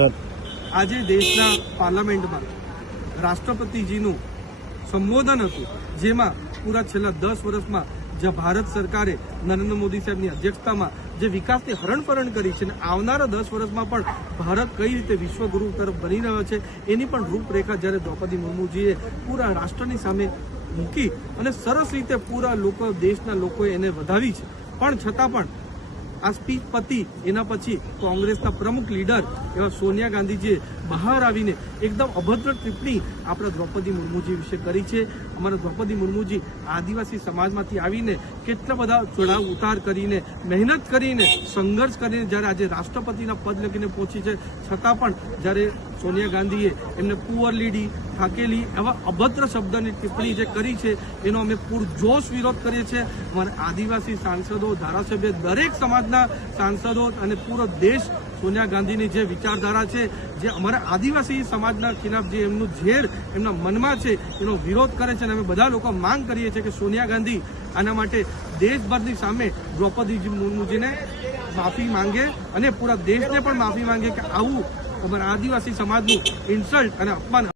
આજે દેશના પાર્લામેન્ટમાં રાષ્ટ્રપતિજીનું સંબોધન હતું, જેમાં પૂરા છેલ્લા 10 વર્ષમાં જે ભારત સરકારે નરેન્દ્ર મોદી સાહેબની અધ્યક્ષતામાં જે વિકાસની હરણફરણ કરી છે અને આવનારા 10 વર્ષમાં પણ ભારત કઈ રીતે વિશ્વગુરુ તરફ બની રહ્યો છે એની પણ રૂપરેખા જ્યારે દ્રૌપદી મુર્મુજીએ પૂરા રાષ્ટ્રની સામે મૂકી અને સરસ રીતે પૂરા દેશના લોકોએ એને વધાવી છે, પણ છતાં પણ આ સ્પીચ પતી એના પછી કોંગ્રેસના પ્રમુખ લીડર એવા સોનિયા ગાંધીજીએ બહાર આવીને એકદમ અભદ્ર ટિપ્પણી આપણા દ્રૌપદી મુર્મુજી વિશે કરી છે. અમારા દ્રૌપદી મુર્મુજી આદિવાસી સમાજમાંથી આવીને કેટલા બધા ચડાવ ઉતાર કરીને મહેનત કરીને સંઘર્ષ કરીને જ્યારે આજે રાષ્ટ્રપતિના પદ લગીને પહોંચી છે, છતાં પણ જ્યારે સોનિયા ગાંધીએ એમને પુઅર લીડી થાકેલી એવા અભદ્ર શબ્દની ટિપ્પણી જે કરી છે એનો અમે પૂરજોશ વિરોધ કરીએ છીએ. અમારા આદિવાસી સાંસદો, ધારાસભ્ય, દરેક સમાજના સાંસદો અને પૂરો દેશ સોનિયા ગાંધીની જે વિચારધારા છે, જે અમારા આદિવાસી સમાજના ખિલાફ જે એમનું ઝેર એમના મનમાં છે એનો વિરોધ કરે છે અને અમે બધા લોકો માંગ કરીએ છીએ કે સોનિયા ગાંધી આના માટે દેશભરની સામે દ્રૌપદી મુર્મુજીને માફી માંગે અને પૂરા દેશને પણ માફી માંગે કે આવું અમારા આદિવાસી સમાજનું ઇન્સલ્ટ અને અપમાન